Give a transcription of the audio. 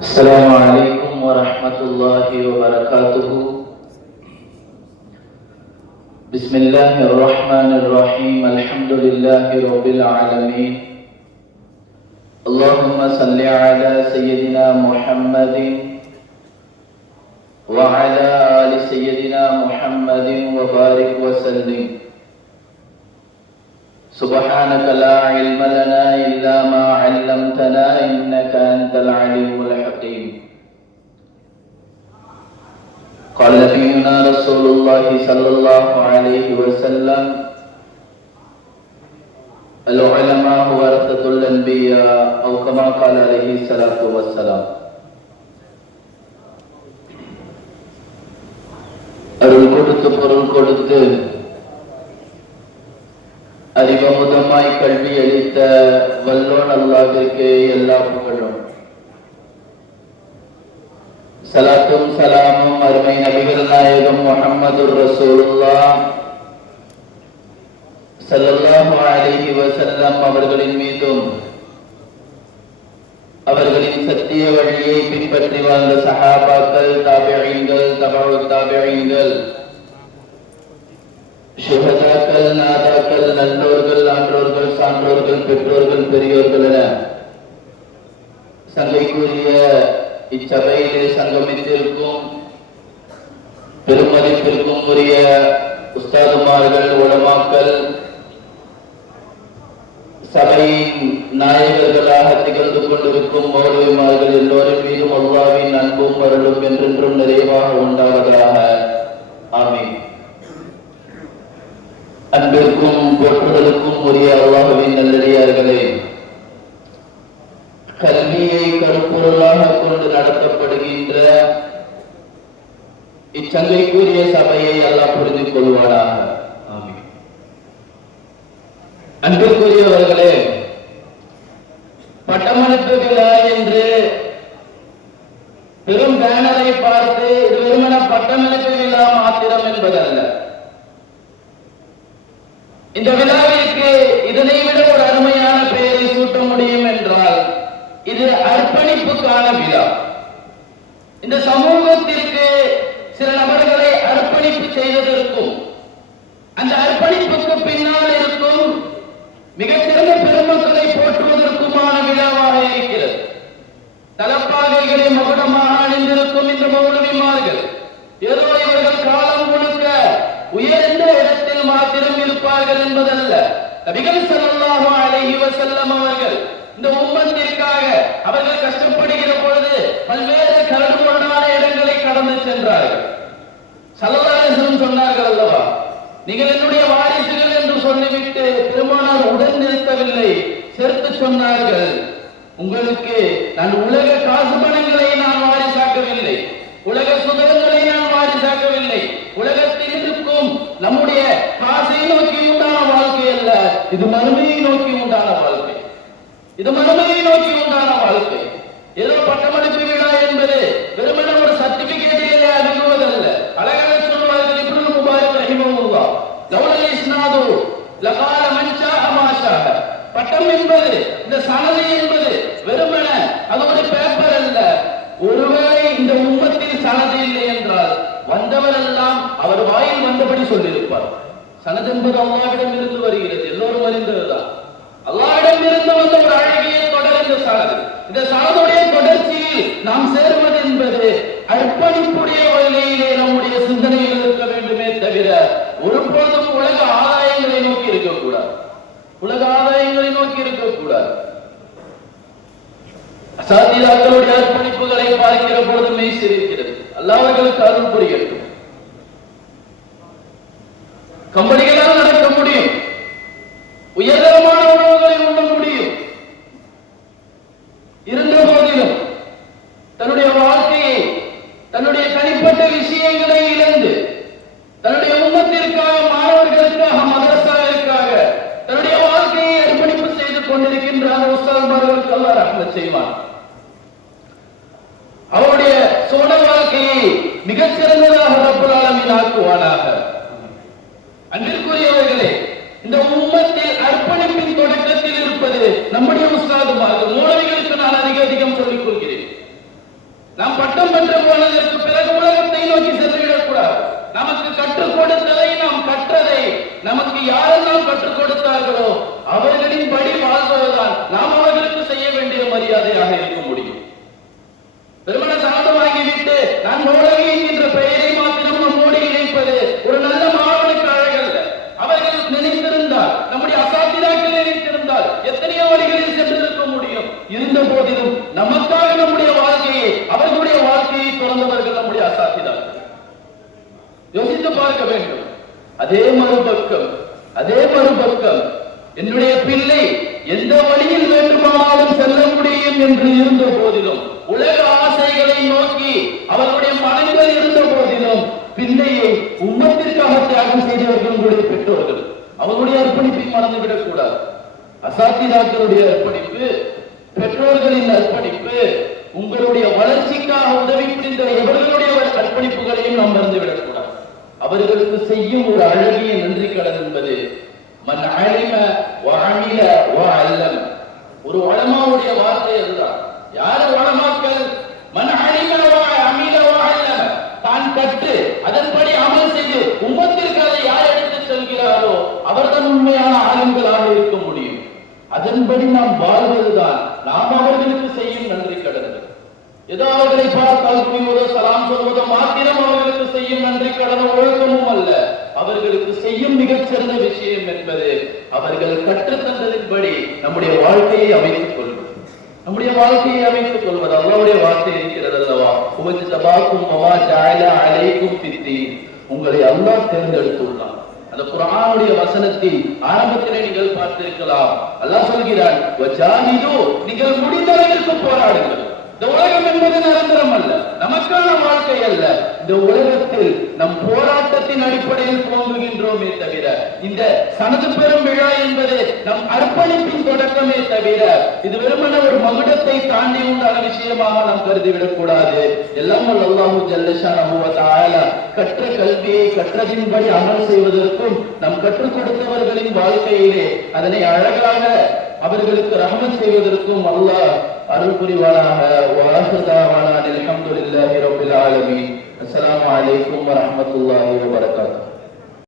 السلام عليكم ورحمة الله وبركاته. بسم الله الرحمن الرحيم. الحمد لله رب العالمين. اللهم صل على سيدنا محمد وعلى آل سيدنا محمد وبارك وسلم. سبحانك لا علم لنا إلا ما علمتنا إنك أنت العليم الحكيم. قال نبينا رسول الله صلى الله عليه وسلم: العلماء ورثة الأنبياء أو كما قال عليه الصلاة والسلام. அருள் கொடுத்து பொருள் கொடுத்து அறிவமுதமாய் கல்வி அளித்த வல்லோன் அல்லாஹ்விற்கு எல்லா புகழும். சலாத்தும் சலாமும் அருமை நபிகள் நாயகம் முஹம்மதுர் ரசூலுல்லாஹ் ஸல்லல்லாஹு அலைஹி வஸல்லம் அவர்களின் மீதும், அவர்களின் சத்திய வழியை பின்பற்றி வாழ்ந்த சஹாபாக்கள், தாபிஈன்கள், தபஉ தாபிஈன்கள், ஷுஹதாக்கள், நாதாக்கள், நல்லோர்கள், ஆன்றோர்கள், சான்றோர்கள், பெற்றோர்கள், பெரியோர்கள் என சங்கைக்குரிய இச்சபையிலே சங்கமித்திருக்கும் பெருமதிப்பிற்கும் உரிய உஸ்தாதுமார்கள், உலமாக்கள், சபையின் நாயகர்களாக திகழ்ந்து கொண்டிருக்கும் மௌலவிமார்கள் எல்லோரின் மீதும் அல்லாஹ்வின் அன்பும் அருளும் என்றென்றும் நிறைவாக உண்டாவதாக. ஆமீன். அன்பிற்கும் போற்றுதலுக்கும் உரிய அல்லாஹ்வின் நல்லடியார்களே, கல்வியை கருப்பொருளாக கொண்டு நடத்தப்படுகின்ற இச்சங்கைக்குரிய சபையை அல்லாஹ் புரிந்து கொள்வானாக. ஆமீன். அன்பிற்குரியவர்களே, பட்டமளிப்பு விழா என்று பெரும் பேனரை பார்த்து இது வெறுமன பட்டமளிப்பு விழா மாத்திரம் என்பதல்ல. இந்த விழாவிற்கு இதனை விட ஒரு அருமையான பெயரை சூட்ட முடியும் என்றால் இது அர்ப்பணிப்புக்கான விழா. இந்த சமூகத்திற்கு சில நபர்களை அர்ப்பணிப்பு செய்வதற்கும் அந்த அர்ப்பணிப்புக்கு பின்னால் இருக்கும் மிகச்சிறந்த பெருமக்களை போற்றுவதற்குமான விழாவாக இருக்கிறது. தலப்பாகைகளை மகுடமாக அணிந்திருக்கும் இந்த மௌலவிமார்கள் ஏதோ இவர்கள் காலம் முழுக்க உயர்ந்த இடத்தில் மாத்திரம் இருப்பார்கள் என்பதல்ல. நபிகள் ஸல்லல்லாஹு அலைஹி வஸல்லம் அவர்கள் இந்த உம்மத்திற்காக அவர்கள் கஷ்டப்படுகிற பொழுது பல்வேறு கரடுமுரடான இடங்களை கடந்து சென்றார்கள். ஸல்லல்லாஹு அலைஹி வஸல்லம் சொன்னார்கள் அல்லவா, நீங்கள் என்னுடைய வாரிசுகள் என்று சொல்லிவிட்டு பெருமானார் உடன் நிறுத்தவில்லை, சேர்த்து சொன்னார்கள், உங்களுக்கு நான் உலக காசு பணங்களை நான் வாரிசாக்கவில்லை, உலக சுகங்களை நான் வாரிசாக்கவில்லை, உலகத்தில் இருக்கும் நம்முடைய காசை நோக்கி உண்டான வாழ்க்கை அல்ல, இது மறுமையை நோக்கி உண்டான வாழ்க்கை, இது மறுமையை நோக்கி உண்டான வாழ்க்கை. ஏதோ பட்டமளிப்பு விழா என்பது வெறுமனே ஒரு சர்டிபிகேட்டிலே அறிவுவதல்ல. அழகாக சொல்வார்கள் இப்னு முபாரக் ரஹிமஹுல்லாஹ், லவ்லல் இஸ்னாது லகால மன் ஷாஅ மா ஷாஅ. பட்டம் என்பது, இந்த சனது என்பது வெறுமனே அது ஒரு பேப்பர் அல்ல. ஒருவேளை இந்த உம்மத்தில் சனது இல்லை என்றால் வந்தவர் எல்லாம் அவர் வாயில் வந்தபடி சொல்லியிருப்பார். சனது என்பது அல்லாஹ்விடம் இருந்து வருகிறது, எல்லோரும் அறிந்ததுதான். அல்லாஹ்விடம் இருந்து வந்த ஒரு அழகிய தொடர் இந்த சனது. இந்த சனதுடைய தொடர்ச்சியில் நாம் சேர்வது என்பது அர்ப்பணிப்புடைய வழியிலே நம்முடைய சிந்தனைகள் இருக்க வேண்டுமே தவிர ஒருபோதும் உலக ஆதாயங்களை நோக்கி இருக்கக்கூடாது, உலக ஆதாயங்களை நோக்கி இருக்கக்கூடாது. அசாத்தியர்களுடைய அர்ப்பணிப்புகளை பார்க்கிற பொழுது மெய் சிரிக்கிறது. அல்லாஹ்வுக்கு அருள் புரியட்டும். கம்பெனிகளால் நடக்க முடியும், உயர்தரமான உணவுகளை உண்ண முடியும். இருந்த போதிலும் தன்னுடைய வாழ்க்கையை, தன்னுடைய தனிப்பட்ட விஷயங்களை இழந்து தன்னுடைய உம்மத்திற்காக, மாணவர்களுக்காக, மதரசாவிற்காக தன்னுடைய வாழ்க்கையை அர்ப்பணிப்பு செய்து கொண்டிருக்கின்றார் உஸ்தாத்மார்களுக்கு அல்லாஹ் ரஹ்மத் செய்வான். அவருடைய சோழ வாழ்க்கையை மிகச் சிறந்ததாக ரப்பல் ஆலமீன் ஆக்குவானாக. அன்பிற்குரியவர்களே, இந்த உம்மத்தில் அர்ப்பணிப்பின் தொடக்கத்தில் இருப்பது நம்முடைய உஸ்தாதுமார்கள், மூலவிகளுக்கு நான் அதிகம் சொல்லிக் கொள்கிறேன். போனதற்கு பிறகு உலகத்தை நோக்கி சென்றுவிடக் கூடாது. நமக்கு கற்றுக் கொடுத்ததை, நாம் கற்றதை நமக்கு யாரெல்லாம் கற்றுக் கொடுத்தார்களோ அவர்களின் படி வாழ்வதுதான் நாம் அவர்களுக்கு செய்ய வேண்டிய மரியாதையாக இருக்க முடியும். திருமண சான்று வாங்கிவிட்டு நான் மௌலவி என்கின்ற பெயரை மாத்திரம் நம்மோடு இணைப்பது ஒரு நல்ல மாணவனுக்கு அழகல்ல. அவர்கள் நினைத்திருந்தால், நம்முடைய அசாத்திராக்கள் நினைத்திருந்தால் எத்தனையோ வழிகளில் சென்றிருக்க முடியும். இருந்த போதிலும் நமக்காக நம்முடைய வாழ்க்கையை, அவர்களுடைய வாழ்க்கையை திறந்தவர்கள் நம்முடைய அசாத்திராக்கள். யோசித்து பார்க்க வேண்டும். அதே மறுபக்கம் என்னுடைய பிள்ளை எந்த வழியில் வேண்டுமானாலும் செல்ல முடியும் என்று இருந்த போதிலும், உலக ஆசைகளை நோக்கி அவர்களுடைய மனங்கள் இருந்த போதிலும், பிள்ளையை உம்மத்திற்காக தியாகம் செய்தவர்கள் உங்களுடைய பெற்றோர்கள். அவர்களுடைய அர்ப்பணிப்பை மறந்துவிடக் கூடாது. அசாத்திராக்களுடைய அர்ப்பணிப்பு, பெற்றோர்களின் அர்ப்பணிப்பு, உங்களுடைய வளர்ச்சிக்காக உதவி புரிந்த எவர்களுடைய அர்ப்பணிப்புகளையும் நாம் மறந்துவிடக் கூடாது. அவர்களுக்கு செய்யும் ஒரு அழகிய நன்றி கடன் என்பது மன் அலிம வ அமில வ அல்லம். ஒரு உலமாவுடைய வார்த்தை அதுதான். யார் உலமாக்கள்? மன் அலிம வ அமில வ அல்லம். தான் கற்று அதன்படி அமல் செய்து உம்மத்திற்கு அதை யார் எடுத்து செல்கிறாரோ அவர்தான் உண்மையான ஆளுங்களாக இருக்க முடியும். அதன்படி நாம் வாழ்வதுதான் நாம் அவர்களுக்கு செய்யும் நன்றி கடன்கள். ஏதோ அவர்களை பார்த்தால் குடிவதோ சலாம் சொல்வதோ மாத்திரம் அவர்களுக்கு செய்யும் நன்றி கடன ஒழுக்கமும் அல்ல. அவர்களுக்கு செய்யும் மிகச்சிறந்த விஷயம் என்பது அவர்கள் கற்றுத்தந்ததின்படி நம்முடைய வாழ்க்கையை அமைத்துக் கொள்வது. நம்முடைய வாழ்க்கையை அமைத்துக் கொள்வது அல்லாஹ்வுடைய வார்த்தை இருக்கிறது அல்லவா? உபஜிதபாக்கும் வமா ஜஅல அலைக்கும் ஃபித்தீன். உங்களை அல்லாஹ் தேர்ந்தெடுத்துள்ளான். அந்த குர்ஆனுடைய வசனத்தின் ஆரம்பத்திலே நீங்கள் பார்த்திருக்கலாம். அல்லாஹ் சொல்கிறான், வஜாஹிது, நீங்கள் முடிந்த அளவிற்கு போராடுங்கள். இந்த உலகம் என்பது நிரந்தரம் அல்ல, நமக்கான வாழ்க்கை அல்ல. இந்த உலகத்தில் நம் போராட்டத்தின் அடிப்படையில் துவங்குகின்றோமே தவிர, இந்த சனது பெரும் விழா என்பது நம் அர்ப்பணிப்பின் தொடக்கமே தவிர, இது வெறுமன ஒரு மகுடத்தை தாண்டி உண்டான விஷயமாக நாம் கருதிவிடக் கூடாது. எல்லாம் அல்லாஹு ஜல்ல ஷானஹு வ தஆலா கற்ற கல்வியை கற்றதின்படி அமல் செய்வதற்கும், நம் கற்றுக் கொடுத்தவர்களின் வாழ்க்கையிலே அதனை அழகாக அவர்களுக்கு ரஹ்மத் செய்வதற்கும் அல்லாஹ் அருள் புரிவானாக. வஆஹிரு தஅவானா அல்ஹம்துலில்லாஹி ரப்பில் ஆலமீன். அஸ்ஸலாமு அலைக்கும் வரஹ்மத்துல்லாஹி வபரகாத்துஹு.